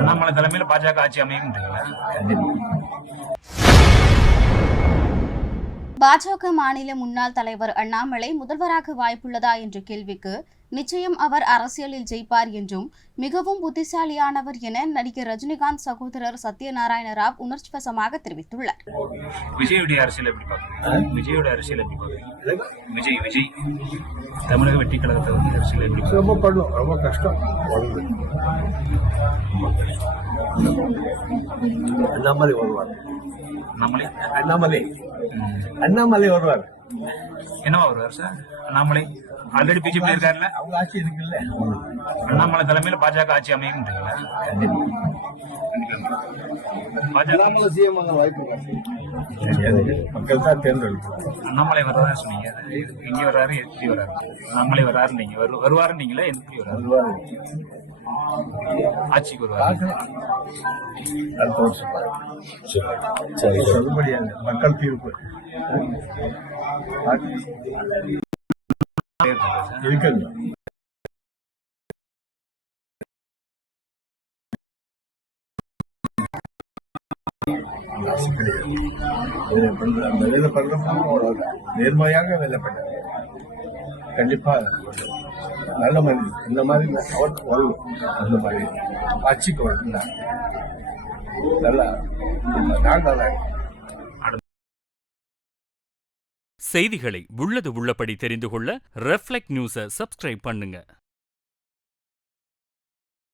அண்ணாமலை தலைமையில் பாஜக ஆட்சி அமையும்ன்றீங்களா? பாஜக மாநில முன்னாள் தலைவர் அண்ணாமலை முதல்வராக வாய்ப்புள்ளதா என்ற கேள்விக்கு நிச்சயம் அவர் அரசியலில் ஜெயிப்பார் என்றும் மிகவும் புத்திசாலியானவர் என நடிகர் ரஜினிகாந்த் சகோதரர் சத்யநாராயண ராவ் உணர்ச்சிவசமாக தெரிவித்துள்ளார். விஜயுடைய அரசியல் எப்படி பாக்குறீங்க? விஜயோட அரசியல் எப்படி பாக்குறீங்க? விஜய் தமிழக வெற்றி கழகத்தை வந்து அரசியல் எப்படி? ரொம்ப கஷ்டம். அண்ணாமலை வருவார். அண்ணாமலை வருவார். என்னவா வருவார் சார்? அண்ணாமலை ஆல்ரெடி பிஜேபி இருக்காருல்ல, அவங்க ஆட்சி இருக்குல்ல. அண்ணாமலை தலைமையில் பாஜக ஆட்சி அமையும்ன்றீங்களா? மக்கள் தான் தேர்ந்தெடுக்கும். அண்ணாமலை வர்றதா சொன்னீங்க, எங்க வர்றாரு, எப்படி வர்றாரு? அண்ணாமலை வர்றாரு நீங்க வருவாரு நீங்களே, எப்படி வர்றாரு? ஆட்சிக்கு வருவாரு அடுத்த வருஷம். சொல்லுபடியாக மக்கள் தீர்ப்பு இருக்குங்க. நேர்மையாக வேலை பண்ண கண்டிப்பா நல்ல மனிதன். இந்த மாதிரி அவருக்கு வரும், அந்த மாதிரி ஆட்சிக்கு வரும். நல்லா செய்திகளை உள்ளது உள்ளபடி தெரிந்து கொள்ள ரெஃப்ளெக்ட் நியூஸை சப்ஸ்கிரைப் பண்ணுங்க.